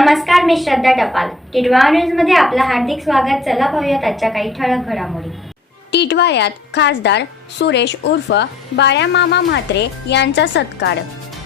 नमस्कार मी श्रद्धा टपाल. टिटवा न्यूजमध्ये आपलं हार्दिक स्वागत. चला पाहूयात आजच्या काही ठळक घडामोडी. टिटवाळ्यात खासदार सुरेश उर्फ बाळ्या मामा म्हात्रे यांचा सत्कार.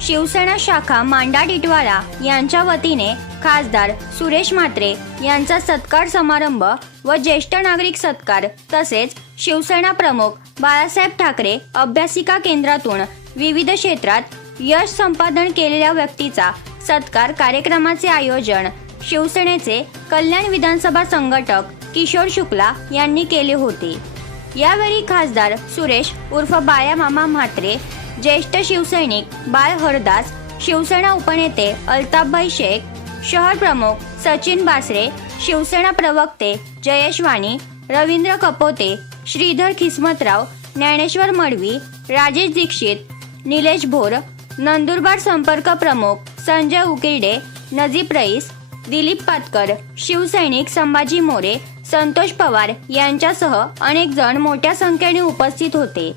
शिवसेना शाखा मांडा टिटवाळा यांच्या वतीने खासदार सुरेश म्हात्रे यांचा सत्कार समारंभ व ज्येष्ठ नागरिक सत्कार तसेच शिवसेना प्रमुख बाळासाहेब ठाकरे अभ्यासिका केंद्रातून विविध क्षेत्रात यश संपादन केलेल्या व्यक्तीचा सत्कार कार्यक्रमाचे आयोजन शिवसेनेचे कल्याण विधानसभा संघटक किशोर शुक्ला यांनी केले होते. यावेळी खासदार सुरेश उर्फ बाळ्या मामा म्हात्रे ज्येष्ठ शिवसैनिक बाळ हरदास शिवसेना उपनेते अल्ताफभाई शेख शहर प्रमुख सचिन बासरे शिवसेना प्रवक्ते जयेश वाणी रवींद्र कपोते श्रीधर खिस्मतराव ज्ञानेश्वर मडवी राजेश दीक्षित निलेश भोर नंदुरबार संपर्क प्रमुख संजय उकिरडे नजीब रईस दिलीप पातकर शिवसैनिक संभाजी मोरे संतोष पवार यांच्यासह अनेक जण मोठ्या संख्येने उपस्थित होते.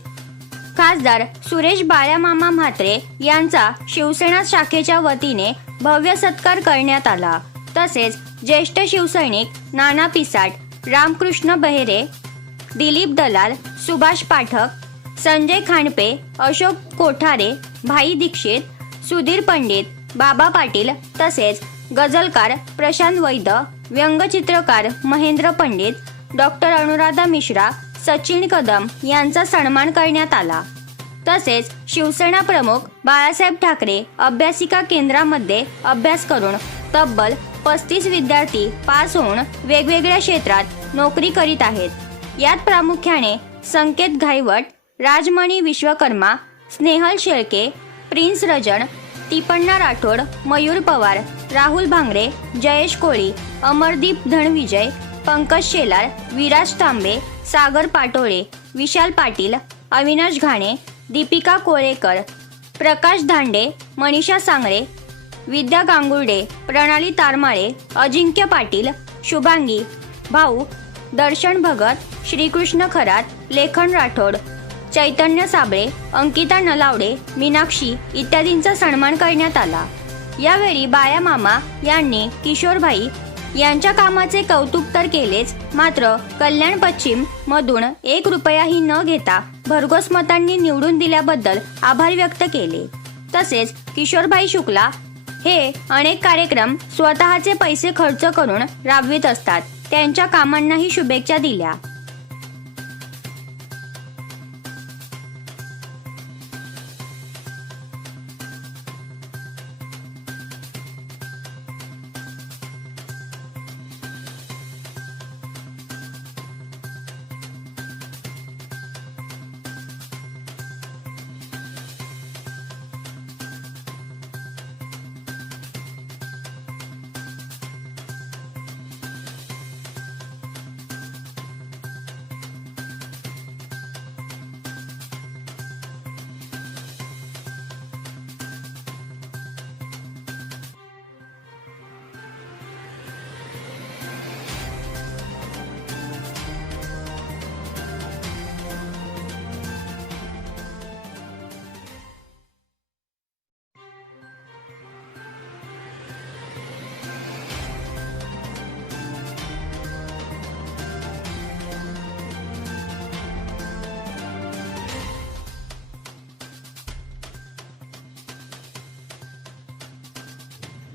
खासदार सुरेश बाळ्यामामा म्हात्रे यांचा शिवसेना शाखेच्या वतीने भव्य सत्कार करण्यात आला. तसेच ज्येष्ठ शिवसैनिक नाना पिसाट रामकृष्ण बहेरे दिलीप दलाल सुभाष पाठक संजय खांडपे अशोक कोठारे भाई दीक्षित सुधीर पंडित बाबा पाटील तसेच गझलकार प्रशांत वैद व्यंगचित्रकार महेंद्र पंडित डॉक्टर अनुराधा मिश्रा सचिन कदम यांचा सन्मान करण्यात आला. तसेच शिवसेना प्रमुख बाळासाहेब ठाकरे अभ्यासिका केंद्रामध्ये अभ्यास करून तब्बल पस्तीस विद्यार्थी पास होऊन वेगवेगळ्या क्षेत्रात नोकरी करीत आहेत. यात प्रामुख्याने संकेत घाईवट राजमणी विश्वकर्मा स्नेहल शेळके प्रिन्स रजन तिपण्णा राठोड मयूर पवार राहुल भांगरे जयेश कोळी अमरदीप धनविजय पंकज शेलार विराज तांबे सागर पाटोळे विशाल पाटील अविनाश घाणे दीपिका कोळेकर प्रकाश धांडे मनीषा सांगरे विद्या गांगुर्डे प्रणाली तारमाळे अजिंक्य पाटील शुभांगी भाऊ दर्शन भगत श्रीकृष्ण खरात लेखन राठोड चैतन्य साबळे अंकिता नलावडे मीनाक्षी इत्यादींचा सन्मान करण्यात आला. यावेळी बाया मामा यांनी किशोरभाई यांच्या कामाचे कौतुक तर केलेच मात्र कल्याण पश्चिम मधून एक रुपयाही न घेता भरघोस मतांनी निवडून दिल्याबद्दल आभार व्यक्त केले. तसेच किशोरभाई शुक्ला हे अनेक कार्यक्रम स्वतःचे पैसे खर्च करून राबवित असतात त्यांच्या कामांनाही शुभेच्छा दिल्या.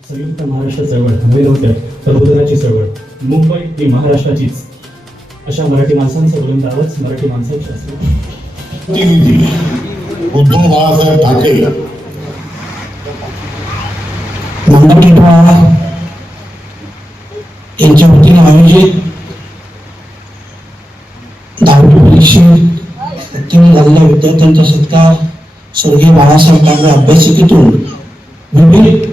संयुक्त महाराष्ट्र चळवळ नव्हे नव्हत्या प्रबोधनाची चळवळ मुंबई ही महाराष्ट्राचीच. अशा मराठी माणसांचं बोलंदावच मराठी माणसाची असते प्रतिनिधी उद्धव बाळासाहेब ठाकरे. यांच्या वतीने आयोजित दहावी परीक्षेत उत्तीर्ण झालेल्या विद्यार्थ्यांचा सत्कार स्वर्गीय बाळासाहेब ठाकरे अभ्यासिकेतून विविध